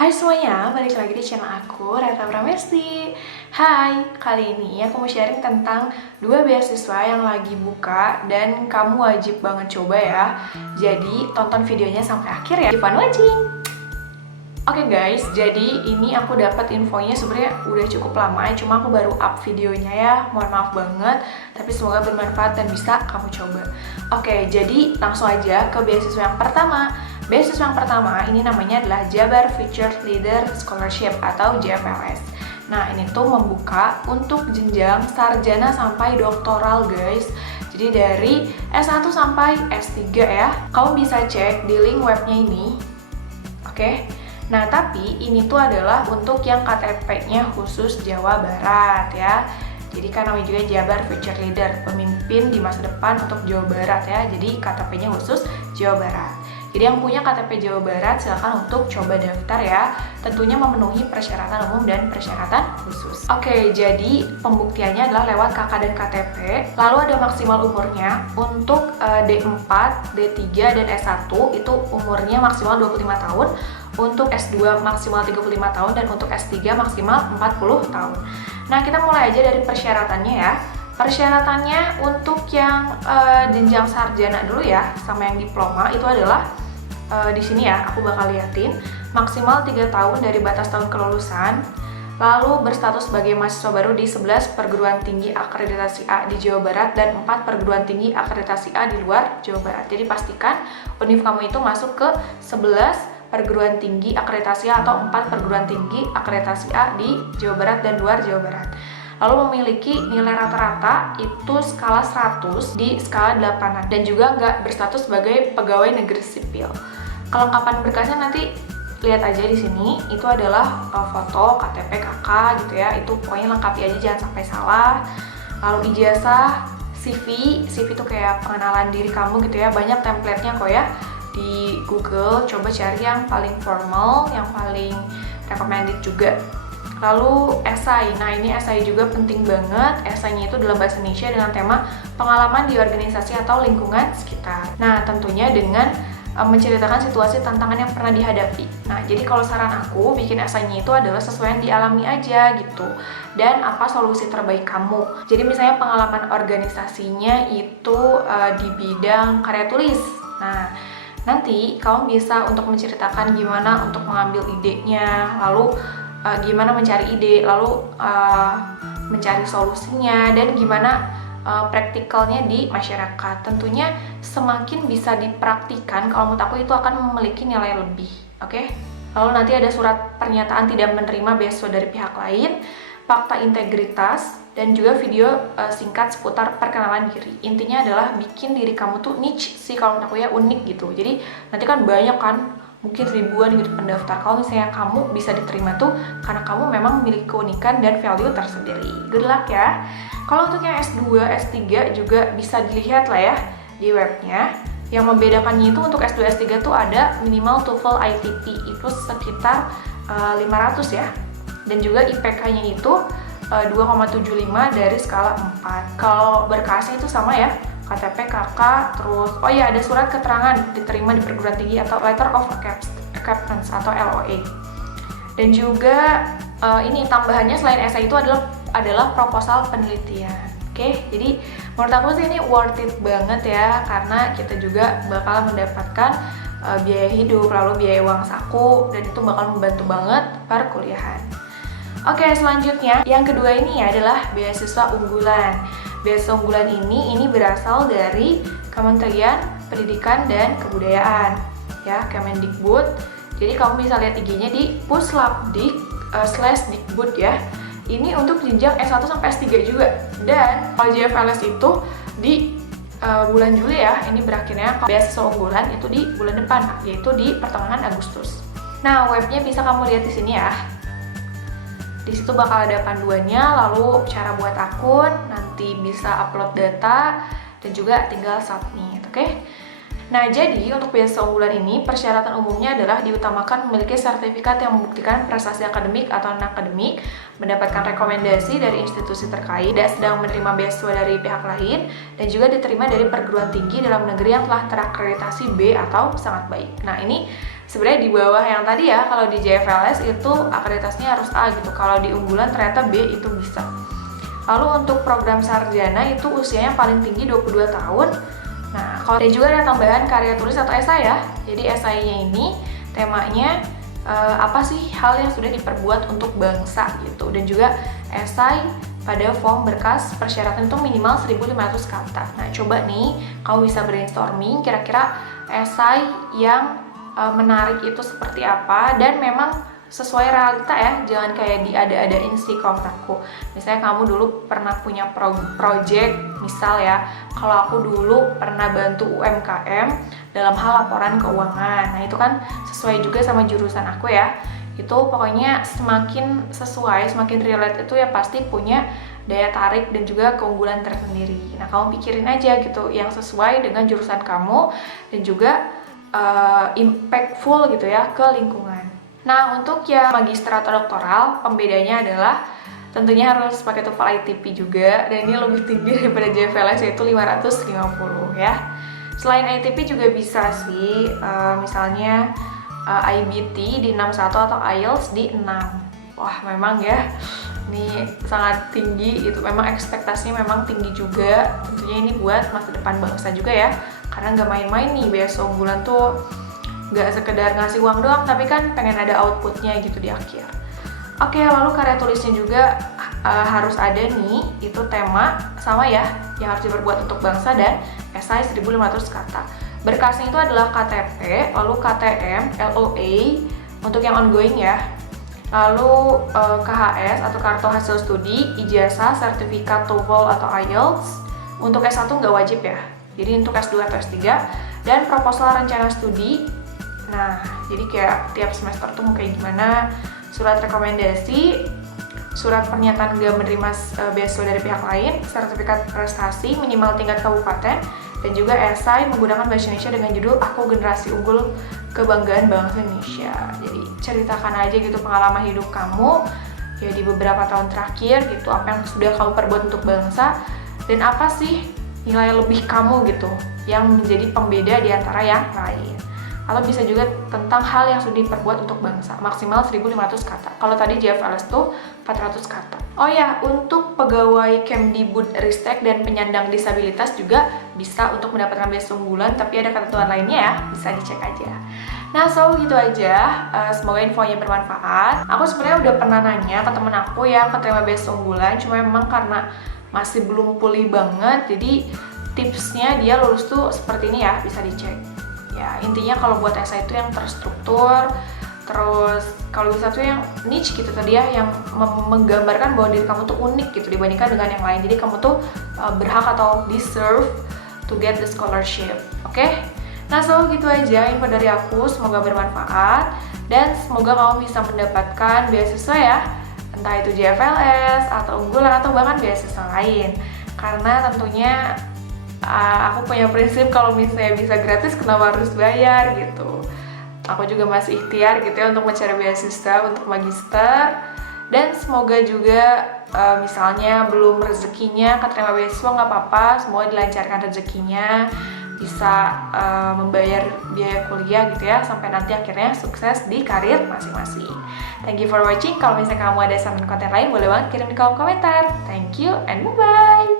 Hai semuanya, balik lagi di channel aku, Reta Pramesti. Hai, kali ini aku mau sharing tentang 2 beasiswa yang lagi buka dan kamu wajib banget coba ya. Jadi tonton videonya sampai akhir ya. Keep on watching. Oke guys, jadi ini aku dapat infonya sebenarnya udah cukup lama, cuma aku baru up videonya ya. Mohon maaf banget, tapi semoga bermanfaat dan bisa kamu coba. Oke, jadi langsung aja ke beasiswa yang pertama. Beasiswa yang pertama ini namanya adalah Jabar Future Leader Scholarship atau JFLS. Nah, ini tuh membuka untuk jenjang sarjana sampai doktoral guys. Jadi dari S1 sampai S3 ya. Kamu bisa cek di link webnya ini. Oke. Nah, tapi ini tuh adalah untuk yang KTP-nya khusus Jawa Barat ya. Jadi kan namanya juga Jabar Future Leader, pemimpin di masa depan untuk Jawa Barat ya. Jadi KTP-nya khusus Jawa Barat. Jadi yang punya KTP Jawa Barat silakan untuk coba daftar ya. Tentunya memenuhi persyaratan umum dan persyaratan khusus. Oke, jadi pembuktiannya adalah lewat KK dan KTP. Lalu ada maksimal umurnya. Untuk D4, D3, dan S1 itu umurnya maksimal 25 tahun. Untuk S2 maksimal 35 tahun dan untuk S3 maksimal 40 tahun. Nah, kita mulai aja dari persyaratannya ya. Persyaratannya untuk yang jenjang sarjana dulu ya, sama yang diploma itu adalah di sini ya, aku bakal liatin maksimal 3 tahun dari batas tahun kelulusan, lalu berstatus sebagai mahasiswa baru di 11 perguruan tinggi akreditasi A di Jawa Barat dan 4 perguruan tinggi akreditasi A di luar Jawa Barat. Jadi pastikan univ kamu itu masuk ke 11 perguruan tinggi akreditasi A atau 4 perguruan tinggi akreditasi A di Jawa Barat dan luar Jawa Barat. Lalu memiliki nilai rata-rata itu skala 100 di skala 8 dan juga nggak berstatus sebagai pegawai negeri sipil. Kelengkapan berkasnya nanti lihat aja di sini. Itu adalah foto, KTP, KK gitu ya. Itu pokoknya lengkapi aja, jangan sampai salah. Lalu ijazah, CV itu kayak pengenalan diri kamu gitu ya. Banyak template-nya kok ya di Google. Coba cari yang paling formal, yang paling recommended juga. Lalu esai, nah ini esai juga penting banget. Esainya itu dalam bahasa Indonesia dengan tema pengalaman di organisasi atau lingkungan sekitar. Nah, tentunya dengan menceritakan situasi tantangan yang pernah dihadapi. Nah, jadi kalau saran aku bikin esainya itu adalah sesuai yang dialami aja gitu. Dan apa solusi terbaik kamu. Jadi misalnya pengalaman organisasinya itu di bidang karya tulis. Nah, nanti kamu bisa untuk menceritakan gimana untuk mengambil idenya, lalu gimana mencari ide, lalu mencari solusinya, dan gimana praktikalnya di masyarakat. Tentunya semakin bisa dipraktikan, kalau menurut aku itu akan memiliki nilai lebih. Oke? Lalu nanti ada surat pernyataan tidak menerima beasiswa dari pihak lain, fakta integritas, dan juga video singkat seputar perkenalan diri. Intinya adalah bikin diri kamu tuh niche sih, kalau menurut aku ya, unik gitu. Jadi nanti kan banyak kan, mungkin ribuan gitu pendaftar. Kalau misalnya kamu bisa diterima tuh karena kamu memang memiliki keunikan dan value tersendiri. Good luck ya. Kalau untuk yang S2, S3 juga bisa dilihat lah ya di webnya. Yang membedakannya itu untuk S2, S3 tuh ada minimal TOEFL ITP itu sekitar 500 ya. Dan juga IPK-nya itu 2,75 dari skala 4. Kalau berkasnya itu sama ya, KTP, KK, terus oh ya ada surat keterangan diterima di perguruan tinggi atau Letter of Acceptance atau LOA. Dan juga ini tambahannya selain esai itu adalah proposal penelitian. Oke, jadi menurut aku sih ini worth it banget ya, karena kita juga bakal mendapatkan biaya hidup, lalu biaya uang saku, dan itu bakal membantu banget perkuliahan. Oke, selanjutnya yang kedua ini adalah beasiswa unggulan. Beasiswa unggulan ini berasal dari Kementerian Pendidikan dan Kebudayaan ya, Kemendikbud. Jadi kamu bisa lihat IG-nya di puslabdik/dikbud ya. Ini untuk jenjang S1 sampai S3 juga. Dan kalau JFLS itu di bulan Juli ya, ini berakhirnya. Beasiswa unggulan itu di bulan depan, yaitu di pertengahan Agustus. Nah, webnya bisa kamu lihat di sini ya. Di situ bakal ada panduannya, lalu cara buat akun, nanti bisa upload data, dan juga tinggal submit, oke? Nah, jadi untuk beasiswa unggulan ini, persyaratan umumnya adalah diutamakan memiliki sertifikat yang membuktikan prestasi akademik atau non-akademik, mendapatkan rekomendasi dari institusi terkait, tidak sedang menerima beasiswa dari pihak lain, dan juga diterima dari perguruan tinggi dalam negeri yang telah terakreditasi B atau sangat baik. Nah, ini Sebenarnya di bawah yang tadi ya, kalau di JFLS itu akreditasinya harus A gitu. Kalau di unggulan ternyata B itu bisa. Lalu untuk program sarjana itu usianya paling tinggi 22 tahun. Nah, kalau dan juga ada tambahan karya tulis atau esai ya. Jadi esainya ini temanya apa sih hal yang sudah diperbuat untuk bangsa gitu. Dan juga esai pada form berkas persyaratan itu minimal 1.500 kata. Nah, coba nih kamu bisa brainstorming kira-kira esai yang menarik itu seperti apa dan memang sesuai realita ya, jangan kayak diada-adain sih kalau menurut aku. Misalnya kamu dulu pernah punya project, misal ya, kalau aku dulu pernah bantu UMKM dalam hal laporan keuangan. Nah itu kan sesuai juga sama jurusan aku ya. Itu pokoknya semakin sesuai, semakin relate itu ya pasti punya daya tarik dan juga keunggulan tersendiri. Nah kamu pikirin aja gitu yang sesuai dengan jurusan kamu dan juga impactful gitu ya ke lingkungan. Nah untuk yang magister atau doktoral, pembedanya adalah tentunya harus pakai TOEFL ITP juga, dan ini lebih tinggi daripada JFLS yaitu 550 ya. Selain ITP juga bisa sih, misalnya IBT di 61 atau IELTS di 6. Wah memang ya, ini sangat tinggi, itu memang ekspektasinya memang tinggi juga. Tentunya ini buat masa depan bangsa juga ya, karena nggak main-main nih beasiswa unggulan tuh, nggak sekedar ngasih uang doang, tapi kan pengen ada outputnya gitu di akhir. Oke, lalu karya tulisnya juga harus ada nih, itu tema sama ya, yang harus diperbuat untuk bangsa dan esai 1.500 kata. Berkasnya itu adalah KTP, lalu KTM, LOA untuk yang ongoing ya, lalu KHS atau kartu hasil studi, ijazah, sertifikat TOEFL atau IELTS. Untuk S1 nggak wajib ya, jadi untuk S2 atau S3, dan proposal rencana studi. Nah, jadi kayak tiap semester tuh mau kayak gimana, surat rekomendasi, surat pernyataan gak menerima beasiswa dari pihak lain, sertifikat prestasi minimal tingkat kabupaten, dan juga esai menggunakan bahasa Indonesia dengan judul Aku Generasi Unggul Kebanggaan Bangsa Indonesia. Jadi ceritakan aja gitu pengalaman hidup kamu ya di beberapa tahun terakhir gitu, apa yang sudah kamu perbuat untuk bangsa, dan apa sih nilai lebih kamu gitu yang menjadi pembeda di antara yang lain. Atau bisa juga tentang hal yang sudah diperbuat untuk bangsa, maksimal 1.500 kata. Kalau tadi JFLS tuh 400 kata. Oh ya, untuk pegawai Kemdikbudristek dan penyandang disabilitas juga bisa untuk mendapatkan beasiswa unggulan, tapi ada ketentuan lainnya ya, bisa dicek aja. Nah, so gitu aja. Semoga infonya bermanfaat. Aku sebenarnya udah pernah nanya ke temen aku yang keterima beasiswa unggulan, cuma memang karena masih belum pulih banget, jadi tipsnya dia lulus tuh seperti ini ya, bisa dicek. Ya, intinya kalau buat esai itu yang terstruktur, terus kalau bisa tuh yang niche gitu tadi ya, yang menggambarkan bahwa diri kamu tuh unik gitu dibandingkan dengan yang lain. Jadi kamu tuh berhak atau deserve to get the scholarship. Oke? Nah, so gitu aja info dari aku, semoga bermanfaat dan semoga kamu bisa mendapatkan beasiswa ya, entah itu JFLS atau unggulan atau bahkan beasiswa lain. Karena tentunya aku punya prinsip kalau misalnya bisa gratis kenapa harus bayar gitu. Aku juga masih ikhtiar gitu ya untuk mencari beasiswa untuk magister, dan semoga juga misalnya belum rezekinya keterima beasiswa nggak apa-apa, semoga dilancarkan rezekinya, bisa membayar biaya kuliah gitu ya, sampai nanti akhirnya sukses di karir masing-masing. Thank you for watching. Kalau misalnya kamu ada saran konten lain boleh banget kirim di kolom komentar. Thank you and bye-bye.